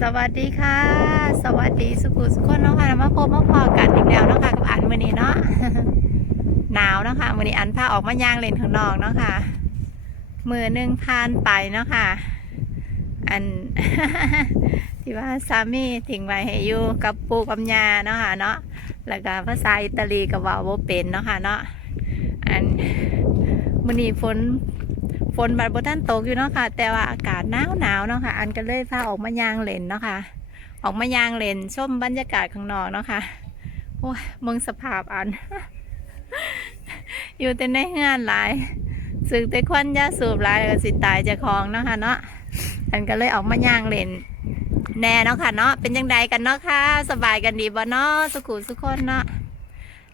สวัสดีค่ะ สวัสดีสุขุสุขคนเนาะค่ะมาพบมาพอกันอีกแล้วเนาะค่ะกับอันมือนี้เนาะหนาวเนาะค่ะมือนี้อันพาออกมาย่างเลนข้างนอกเนาะค่ะมือหนึ่งผ่านไปเนาะค่ะ อันที่ว่าสามีทิ้งไว้ให้อยู่กับปูกับยาเนาะค่ะเนาะแล้วก็ภาษาอิตาลีก็เว่าบ่เป็นเนาะค่ะเนาะอันมือนี้ฝน ฝนบัดบท่านตกอยู่เนาะค่ะ แต่ว่าอากาศหนาวหนาวเนาะค่ะ อันก็เลยพาออกมายางเลนเนาะค่ะ ออกมายางเลนชมบรรยากาศข้างนอกเนาะค่ะโอ้ยเมึงสภาพอัน อยู่แต่ในงานหลายสึกแต่ควันยาสูบหลายก็สิตายเจะคองเนาะค่ะเนาะอันก็เลยออกมายางเลนแน่เนาะค่ะเนาะเป็นยังไงกันเนาะค่ะ สบายกันดีบ่เนาะสุขุสุขคนเนาะ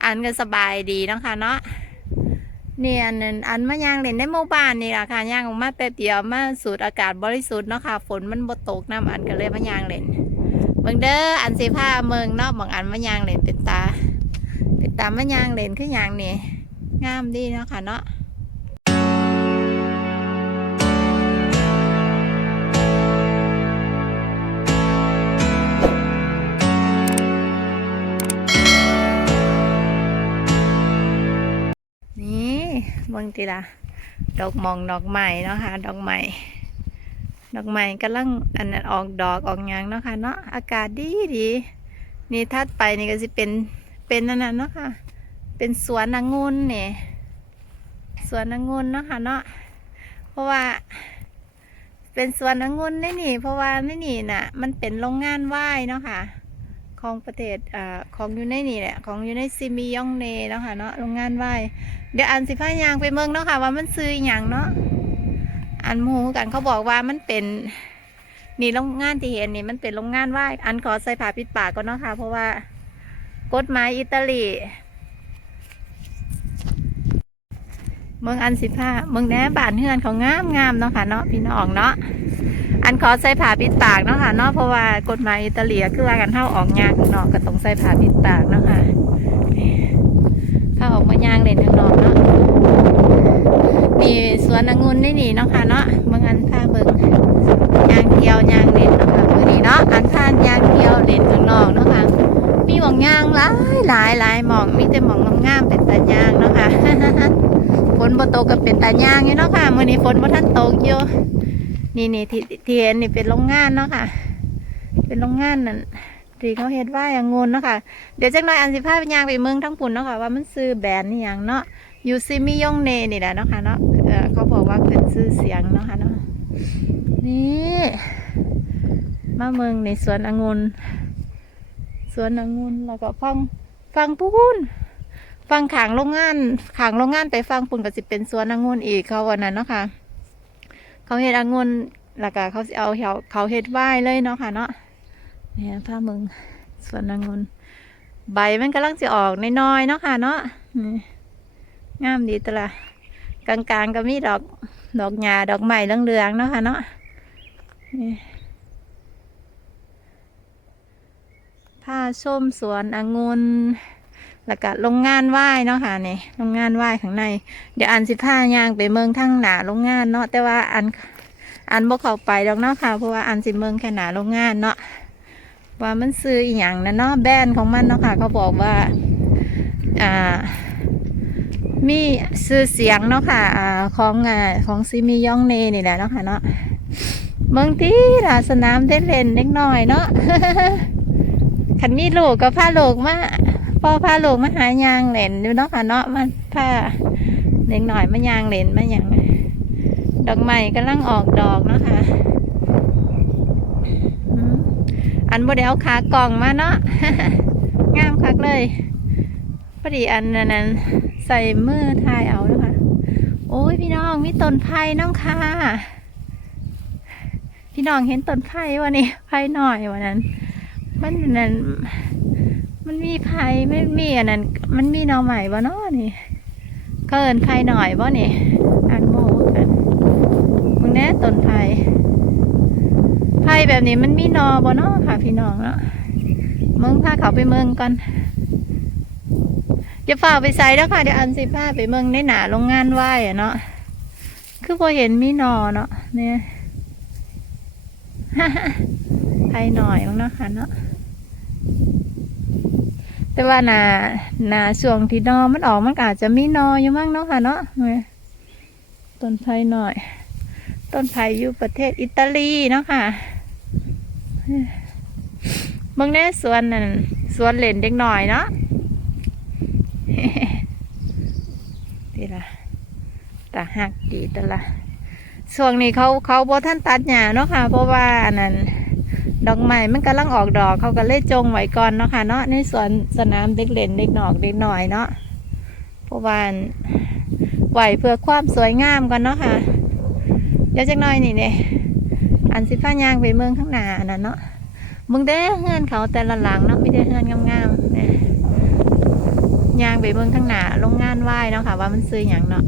อันก็สบายดีเนาะค่ะเนาะ เนี่ยอันนั้นอันมะยางเล่นในหมู่บ้านนี่ล่ะค่ะย่างออกมาแป๊บเดียวมาสูดอากาศบริสุทธิ์เนาะค่ะ ฝนมันบ่ตกน้ำอันก็เลยมะยางเล่นเบิ่งเด้ออันสีผ้าเมืองเนาะบางอันมะยางเล่นเป็นตา เป็นตามะยางเล่นคือย่างนี่งามดีเนาะค่ะเนาะ เบิ่งติละดอกมองดอกใหม่เนาะค่ะ ดอกใหม่ดอกใหม่กำลังอันนั้นออกดอกออกยางเนาะค่ะเนาะอากาศดีดีนี่ถัดไปนี่ก็จะเป็นเป็นนั่นน่ะเนาะค่ะ เป็นสวนองุ่นเนี่ยสวนองุ่นเนาะค่ะเนาะเพราะว่า เป็นสวนองุ่นได้นี่ เพราะว่าในนี่น่ะ มันเป็นโรงงานว่ายเนาะค่ะของประเทศอ่าของอยู่ในนี่แหละของอยู่ในซิมิยองเนเนาะค่ะเนาะโรงงานว่าย เดี๋ยวอันสิพายางไปเมืองเนาะค่ะ ว่ามันซื้ออย่างเนาะอันหมูกันเขาบอกว่ามันเป็นนี่โรงงานที่เห็นนี่มันเป็นโรงงานว่ายอันขอใส่ผ้าปิดปากก่อนเนาะค่ะ เพราะว่ากฎหมายอิตาลีเมืองอันสิผ้าเมืองแหนบ้านเฮือนเขางามงามเนาะค่ะเนาะพี่น้องเนาะอันขอใส่ผ้าปิดปากเนาะค่ะเนาะเพราะว่ากฎหมายอิตาลีคือว่ากันเท่าออกยากข้างนอกก็ต้องใส่ผ้าปิดปากเนาะค่ะ ยางเล่นข้างนอกเนาะนี่สวนองุ่นนี่นี่เนาะค่ะเนาะเบิ่งอันท่าเบิงยางเที่ยวยางเล่นเนาะค่ะมือนี้เนาะอันท่านยางเที่ยวเล่นข้างนอกเนาะค่ะมีหมองยางหลายหลายหลายหมองมีแต่หมองงามๆเป็นตายางเนาะค่ะฝนบ่ตกก็เป็นตายางอยู่เนาะค่ะมือนี้ฝนบ่ทันตกอยู่นี่นี่ที่ที่เห็นนี่เป็นโรงงานเนาะค่ะ เป็นโรงงานนั่น ที่เขาเฮ็ดไว้องุ่นเนาะค่ะ เดี๋ยวจักหน่อยอันสิพาไปยางไปเมืองทั้งปุ่นเนาะค่ะว่ามันซื้อแบรนด์นี่หยังเนาะยูซิมิยงเนนี่แหละเนาะค่ะเนาะเออเขาบอกว่าเป็นชื่อเสียงเนาะค่ะเนาะนี่มาเมืองในสวนองุ่นสวนองุ่นแล้วก็ฟังฟังปูนฟังขางโรงงานขางโรงงานไปฟังปุ่นก็จะเป็นสวนองุ่นอีกเขาวันนั้นเนาะค่ะเขาเฮ็ดองุ่นแล้วก็เขาเอาเขาเฮ็ดไว้เลยเนาะค่ะเนาะ เนี่ยพาเมืองสวนองุ่นใบมันกำลังจะออกน้อยๆเนาะค่ะเนาะนี่งามดีตละกลางๆก็มีดอกดอกหญ้าดอกไม้เหลืองๆเนาะค่ะเนาะนี่ผ้าส้มสวนองุ่นแล้วก็โรงงานว่ายเนาะค่ะนี่โรงงานว่ายข้างใน เดี๋ยวอันสิผ้ายางไปเมืองทั้งหนาโรงงานเนาะแต่ว่าอันอันบ่เข้าไปดอกเนาะค่ะเพราะว่าอันสิเมืองแค่หนาโรงงานเนาะ ว่ามันซื้ออีหยังนะเนาะแบรนด์ของมันเนาะค่ะเขาบอกว่าอ่ามีชื่อเสียงเนาะค่ะอ่าของอ่าของซิมิยองเนนี่แหละเนาะค่ะเนาะเมืองที่ล่ะสนามได้เล่นเล็กน้อยเนาะขันมีลูกก็พาลูกมาพ่อพาลูกมาหายางเล่นดูเนาะค่ะเนาะมันพาเล็กน้อยมายางเล่นมาอย่างดอกไม้กำลังออกดอกเนาะค่ะ อันโมเดลขากล่องมาเนาะงามคักเลยพอดีอันนั้นใส่มือทายเอาแล้วค่ะโอ้ยพี่น้องมีต้นไผ่น้องค่ะพี่น้องเห็นต้นไผ่วันนี้ไผ่หน่อยวันนั้น มันนั้นมันมีไผ่ไม่มีอันนั้น มันมีหน่อใหม่บ่เนาะนี่เขาเอินไผ่หน่อยบ่นี่อันโมกันมึงแน่ต้นไผ่ ผ่แบบนี้มันมีนอบ่เนาะค่ะ พี่น้องเนาะมึงพาเขาไปเมืองก่อนอย่าฝ่าไปใส่แล้วค่ะเดี๋ยวอันสิผ้าไปเมืองในหนาโรงงานไหวอะเนาะคือพอเห็นมีนอเนาะเนี่ยไผ่หน่อยมั้งเนาะค่ะเนาะแต่ว่านานาช่วงที่นอมันออกมันอาจจะมีนออยู่มั้งเนาะค่ะเนาะต้นไผ่หน่อย ต้นไผ่อยู่ประเทศอิตาลีเนาะค่ะ มืองแน่สวนนั่นสวนเล่นเด็กหน่อยเนาะดีละตาหักดีแต่ละช่วงนี้เขาเขาโบท่านตัดหญ้าเนาะค่ะ เพราะว่าอันนั้นดอกไม้มันกำลังออกดอกเขาก็เลยจงไว้ก่อนเนาะค่ะเนาะในสวนสนามเด็กเล่นเด็กหนอกเด็กหน่อยเนาะเพราะว่านไหวเพื่อความสวยงามก่อนเนาะค่ะเดี๋ยวจักหน่อยนี่เนี่ย อันสิฟ้ายางไปเมืองข้างหน้าอันนั้นเนาะมึงเด้อเฮือนเขาแต่ละหลังเนาะไม่ได้เฮือนงามๆเนี่ยยางไปเมืองข้างหน้าโรงงานไหว้เนาะค่ะ ว่ามันซื้ออย่างเนาะ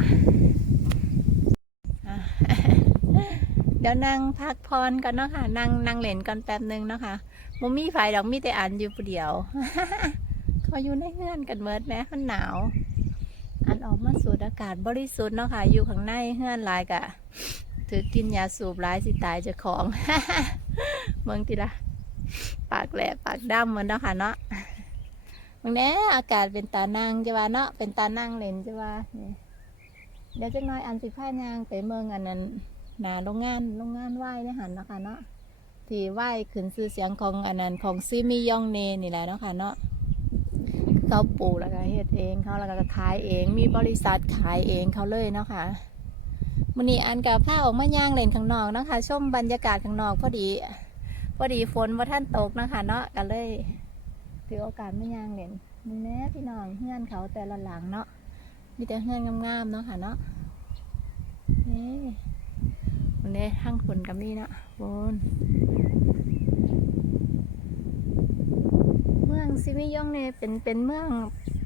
เดี๋ยวนั่งพักพรกันเนาะค่ะนั่งนั่งเล่นกันแป๊บหนึงเนาะค่ะมมีไฟดอกมีแต่อันอยู่ผู้เดียวเขาอยู่ในเฮือนกันเมิดแม้มันหนาว อันออกมาสูดอากาศบริสุทธิ์เนาะค่ะ อยู่ข้างในเฮือนลายกะ ถือกินยาสูบหลายสิตายจะของเมืองทีละปากแหลบปากดำเหมือนเนาะค่ะเนาะบางแน่อากาศเป็นตานั่งจะว่าเนาะเป็นตานั่งเล่นจะว่าเดี๋ยวจักหน้อยอันสิพายางไปเมืองอันนั้นหนาโรงงานโรงงานไหว้ได้หันเนาะค่ะเนาะที่ไหว้ขึ้นซื้อเสียงของอันนั้นของซิมิยองเนนี่แหละเนาะค่ะเนาะเขาปลูกแล้วก็เฮ็ดเองเขาแล้วก็ขายเองมีบริษัทขายเองเขาเลยเนาะค่ะ มื้อนี้อันกับผ้าออกมาย่างเล่นข้างนอกนะคะชมบรรยากาศข้างนอกพอดีพอดีฝนว่าท่านตกนะคะเนาะก็เลยถือโอกาสม่ย่างเล่นมึงแน่พี่น้องเฮือนเขาแต่ละหลังเนาะมีแต่เฮือนงามๆเนาะค่ะเนาะนี่มึงแน่ทั้งคนกับนี่เนาะบนเมืองซิมิยองเนี่ยเป็นเป็นเมือง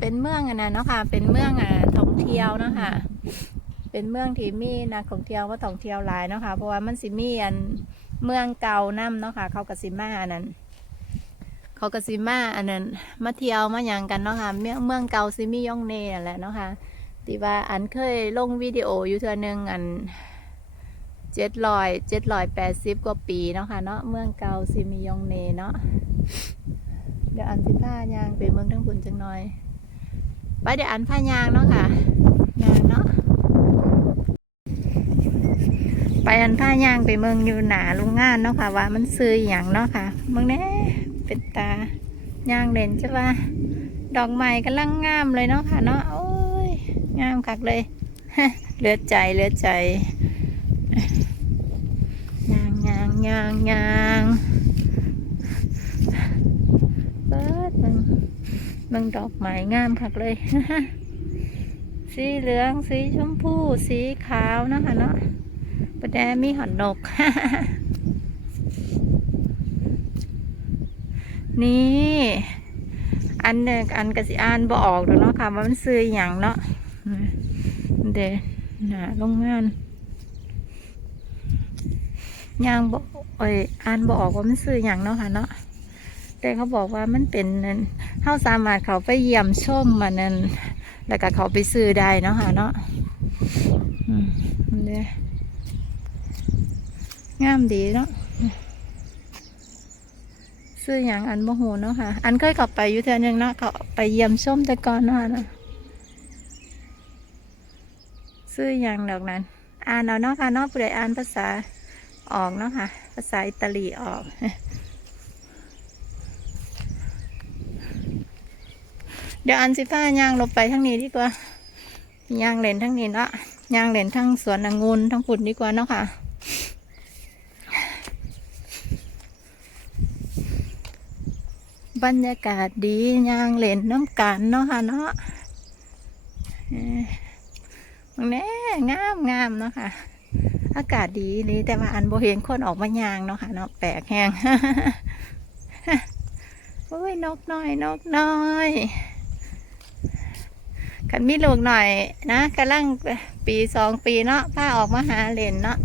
เป็นเมืองอะนะเนาะค่ะ เป็นเมืองอะท่องเที่ยวเนาะค่ะ เป็นเมืองที่มีนักท่องเที่ยวว่าท่องเที่ยวหลายเนาะค่ะเพราะว่ามันสิมีอันเมืองเก่านํเนาะค่ะเขากับสิมาอันนั้นเขาก็สิมาอันนั้นมาเที่ยวมาหยังกันเนาะค่ะเมืองเมืองเก่าซิมิยองเน่นั่นแหละเนาะค่ะที่ว่าอันเคยลงวิดีโออยู่เทื่อนึงอันเจ็ดร้อยเจ็ดร้อยแปดสิบกว่าปีเนาะค่ะเนาะเมืองเก่าซิมิยองเน่เนาะเดี๋ยวอันสิผ้ายางไปเมืองทั้งบุญจังหน่อย ไปเดี๋ยวอันผ้ายางเนาะค่ะยางเนาะไป อันผ้ายางไปเมืองอยู่หนาโรงงานเนาะค่ะ ว่ามันซื้ออย่างเนาะค่ะเมืองแน่เป็นตาย่างเด่นใช่ปะดอกไม้กำลังงามเลยเนาะค่ะเนาะโอ้ยงามคักเลยเลือดใจเลือดใจยางยางยางยางเปิดมึงมึงดอกไม้งามคักเลย สีเหลืองสีชมพูสีขาวเนาะค่ะเนาะ ประแดมีหอนนก นี่ อันเนี่ยอันกสิอ่านบ่ออกดอกเนาะค่ะว่ามันซื้ออหย่างเนาะเดะหนาโรงงานยางบ่เอ้ยอ่านบ่ออกว่ามันซื้ออหย่างเนาะค่ะเนาะแต่เขาบอกว่ามันเป็นนั่นเฮาสามารถเขาไปเยี่ยมชมมันนั่นแล้วก็เขาไปซื้อได้เนาะค่ะเนาะอืมเด้ งามดีเนาะซื้ออย่างอันโมโหเนาะค่ะ อันเคยเขับไปอยู่เทือนึงเนาะเขาไปเยี่ยมชมแต่ก่อนเนาะเนาะซื้ออย่างดอกนั้น อ่านเอาเนาะค่ะเนาะผู้ใดอ่านภาษาออกเนาะค่ะ ภาษาอิตาลีออกเดี๋ยวอันสิฟ้าย่างลงไปทั้งนี้ดีกว่าย่างเลนทั้งนี้เนาะย่างเลนทั้งสวนองุ่นทั้งฝุ่นดีกว่าเนาะค่ะ บรรยากาศดีย่างเล่นน้ำกันเนาะค่ะเนาะตรงนี้งามงามเนาะค่ะ อากาศดีดีแต่ว่าอันโบเห็นคนออกมายางเนาะค่ะเนาะแปลกแห้งโอ้ยนกน้อยนกน้อยกันมีลูกหน่อยนะกำลังปีสองปีเนาะพาออกมาหาเล่นเนาะ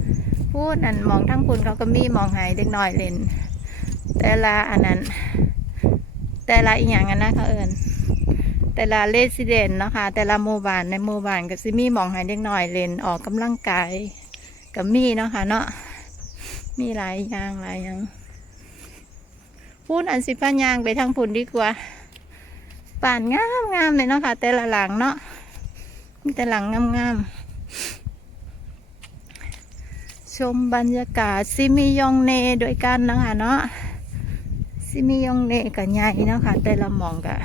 พูดนั่นมองทั้งคุณเขาก็มีมองหายเด็กน้อยเล่นแต่ละอันนั้น แต่ละอีกอย่างกันนะเขาเอิญแต่ละเลสิเดนนะคะ แต่ละหมู่บ้านในหมู่บ้านก็สิมีหมองให้เด็กน้อยเล่นออกกำลังกายกับมีเนาะค่ะเนาะมีหลายอย่างหลายอย่างพูดอันสิพายางไปทางพุ่นดีกว่าป่านงามงามเลยเนาะค่ะ แต่ละหลังเนาะมีแต่หลังงามงามชมบรรยากาศซิมิยองเนด้วยกันนะคะเนาะ ซิมิยองเนกับใหญ่เนาะค่ะ แต่ละมองกะ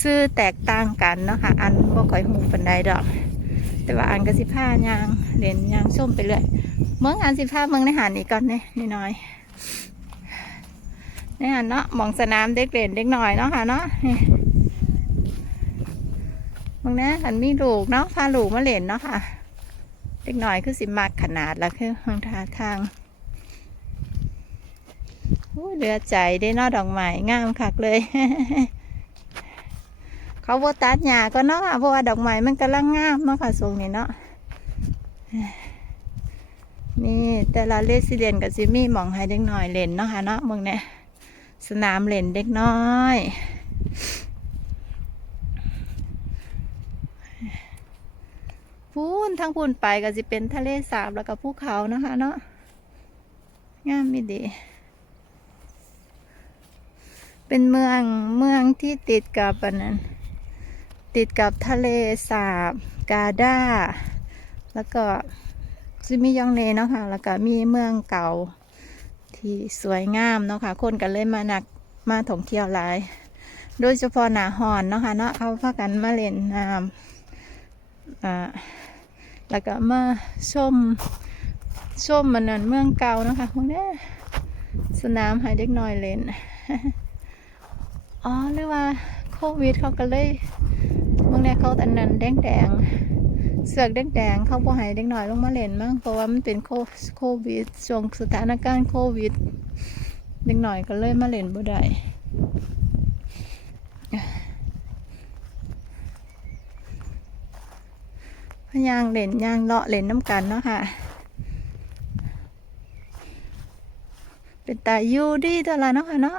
ซื้อแตกต่างกันเนาะค่ะ อันบ่ค่อยหูปันใดดอก แต่ว่าอันก็สิผ้ายางเหรียญยางส้มไปเรื่อยเมืองอันสิผ้าเมืองในหาดนี่ก่อนเนี่ยนิดหน่อยในหาดเนาะมองสนามเด็กเล่นเด็กหน่อยเนาะค่ะเนาะมองนี้อันมีลูกเนาะพาลูกมาเล่นเนาะค่ะ เด็กหน่อยคือสิมักขนาดและคือทางทางทาง เหลือใจได้นอดอกไม้งามคักเลย เขาโบตัดหญ้าก็เนาะเพราะว่าดอกไม้มันกำลังงามเนาะค่ะทรงนี้เนาะนี่แต่ละเลสซิเดนกับซิมี่มองให้เด็กน้อยเล่นเนาะค่ะเนาะเมืองเนี่ยสนามเล่นเด็กน้อยพูนทั้งพูนไปก็สิเป็นทะเลสาบแล้วก็ภูเขาเนาะคะเนาะงามมีดี เป็นเมืองเมืองที่ติดกับอันนั้น ติดกับทะเลสาบกาดาแล้วก็ซิมิยองเนเนาะค่ะแล้วก็มีเมืองเก่าที่สวยงามเนาะค่ะคนกันเลยมาหนักมาท่องเที่ยวหลาย โดยเฉพาะหนาหอนเนาะค่ะเนาะเขาพากันมาเล่นน้ำอ่าแล้วก็มาชมชมมันนั่นเมืองเก่าเนาะค่ะพวกนี้สนามให้เด็กน้อยเล่น อ๋อหรือว่าโควิดเขาก็เลยเมืองนี้เขาอันนั้นแดงแดงๆเสือกแดงแดงๆเขาบ่ให้เด็กน้อยลงมาเล่นมั้งเพราะว่ามันเป็นโคโควิดช่วงสถานการณ์โควิดเด็กน้อยก็เลยมาเล่นบ่ได้พะยางเล่นยางเลาะเล่นน้ำกันเนาะค่ะ เป็นตาอยู่ดีตัวละเนาะค่ะเนาะ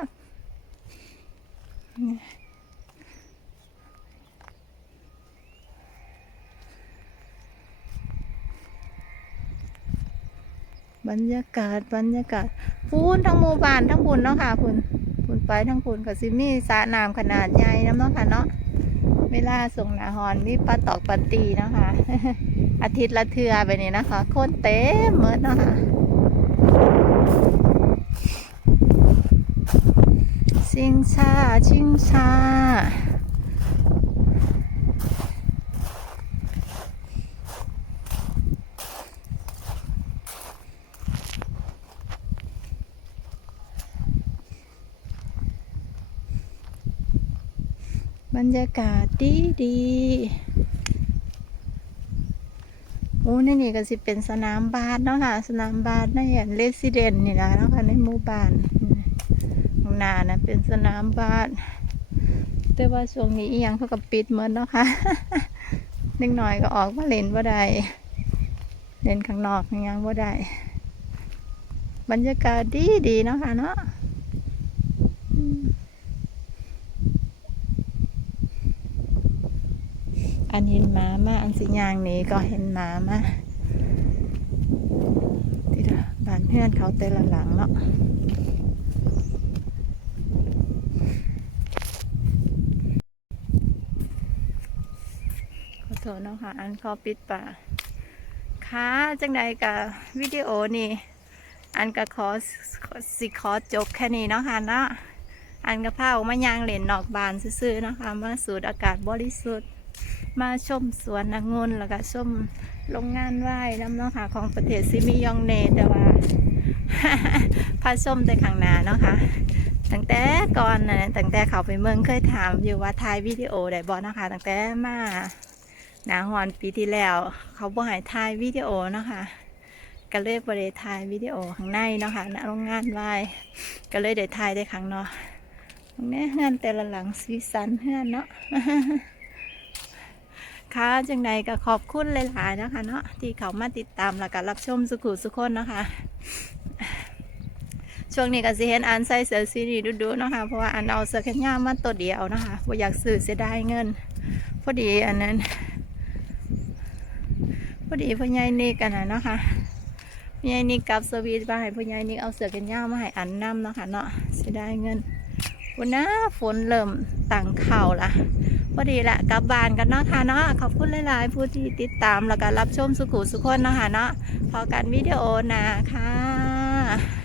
บรรยากาศบรรยากาศพูนทั้งหมู่บ้านทั้งบุญเนาะค่ะพุ่นพุ่นไปทั้งพุ่นกับซิมี่สระน้ำขนาดใหญ่น้ำเนาะค่ะเนาะเวลาส่งหนาหอนมีปลาตอกปลาตีเนาะค่ะอาทิตย์ละเทือไปนี่นะคะ คนเต็มเมดเนาะค่ะ ชิงชาชิงชาบรรยากาศดีดีโอ้นี่นี่ก็สิเป็นสนามบาสเนาะค่ะ สนามบาสในอย่างเลสซิเดนนี่นะเนาะค่ะในหมู่บ้าน นานะเป็นสนามบาสแต่ว่าช่วงนี้อียังเขาก็ปิดเหมดเนาะค่ะเล็กหน่อยก็ออกมาเล่นว่าได้เล่นข้างนอกยังว่าได้บรรยากาศดีดีเนาะค่ะเนาะอันเห็นหมามาอันสิยางนี้ก็เห็นหมามาที่บ้านเพื่อนเขาแต่ละหลังเนาะ โทษนะค่ะอันขอปิดป่าค่ะจังใดกับวิดีโอนี่ อันก็ขอสิขอจบแค่นี้เนาะค่ะเนาะอันก็พาออกมายางเล่นนอกบานซื่อๆนะคะมาสูดอากาศบริสุทธิ์ มาชมสวนองุ่นแล้วก็ชมโรงงานไหว้น้ำเนาะค่ะของประเทศซิมิยองเนแต่ว่าพาชมแต่ข้างหน้าเนาะค่ะตั้งแต่ก่อนนะตั้งแต่เขาไปเมืองเคยถามอยู่ว่าถ่ายวิดีโอได้บ่เนะคะตั้งแต่มา หนาฮอนปีที่แล้ว เขาบ่ให้ถ่ายวิดีโอนะคะก็เลยบ่ได้ถ่ายวิดีโอข้างในเนาะค่ะณโรงงานไว้ก็เลยได้ถ่ายได้ข้างนอกตรงนี้เฮือนแต่ละหลังสีสันเฮือนเนาะค่ะจังใดก็ขอบคุณหลายๆนะคะ เนาะที่เขามาติดตามแล้วก็รับชมสุขุสุคนนะคะ ช่วงนี้ก็สิเห็นอันใส่เสื้อสีนีดูๆนะคะเพราะว่าอันเอาเสื้อแขนยาวมาตัวเดียวนะคะว่าอยากซื้อเสียดายเงิน พอดีอันนั้น พอดีพ่อใหญ่นี่กันนะเนาะค่ะพ่อใหญ่นี่กลับสวีทมาให้พ่อใหญ่นี่เอาเสือกันย่าวมาให้อันน้ำเนาะค่ะเนาะเสียดายเงินวันน้าฝนเริ่มต่างเข่าละพอดีละกลับบ้านกันเนาะค่ะเนาะขอบคุณหลายๆผู้ที่ติดตามแล้วก็รับชมสุขุสุขคนเนาะค่ะเนาะพอกันวิดีโอนาค่ะ